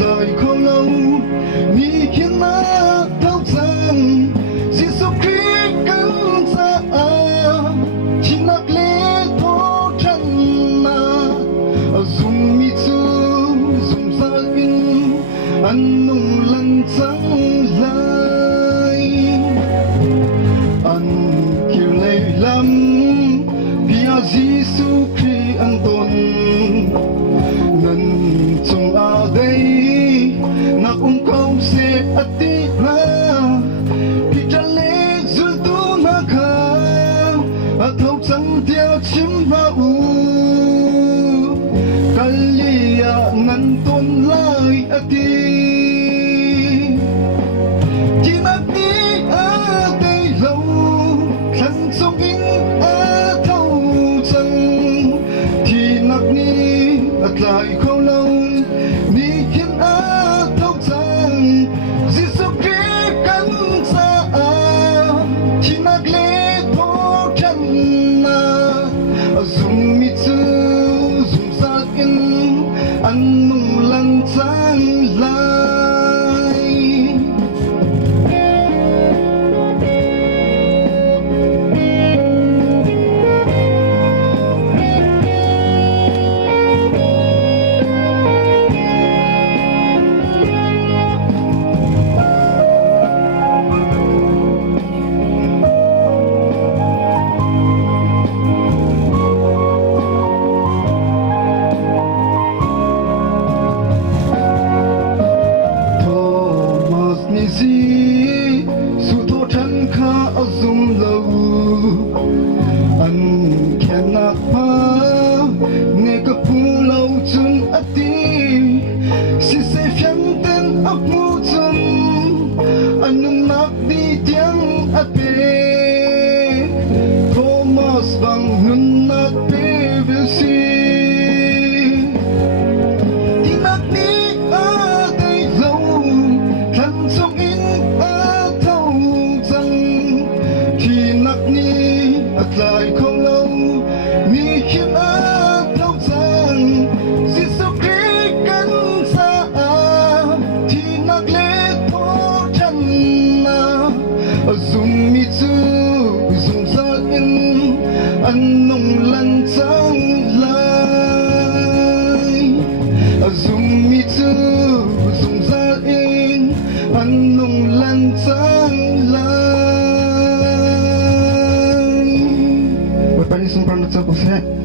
lời không lâu mi khiến má thâu rằng Giêsu Christ cắn ra chỉ nát lệ thô chân na dùng mi chu dùng ra in anh nung lần trắng lại anh kêu lấy lắm vì Giêsu Christ anh tôn ngân trong đây na kung kau se ati ha kita le zul tu na kha athau chang tia chim ha u kalia ngan ton lai ati chỉ mặc đi ở đây lâu khăn sông in ở thâu chang thì nặc ni lại không lâu ni khiến ở thâu chang Giêsu Christ cắn ra chỉ nặc lệ thô chân na dùng mi chu dùng sa in anh mong lần trắng lại su thô chân kha zoom lâu anh khen nạc pa nghe cả phu lâu chun ati si se phiang tên ấp mu chun anh nung nạc đi tiếng ape Thomas vang nun nạc pe vil si lại không lâu mi khiến á thâu rằng Giêsu Christ cắn ra thì nặc lệ thô chân na dùng mi chu dùng ra in anh nung lần trắng lại dùng mi chu dùng ra in anh nung lần trắng lại Panisung pranut sa puset.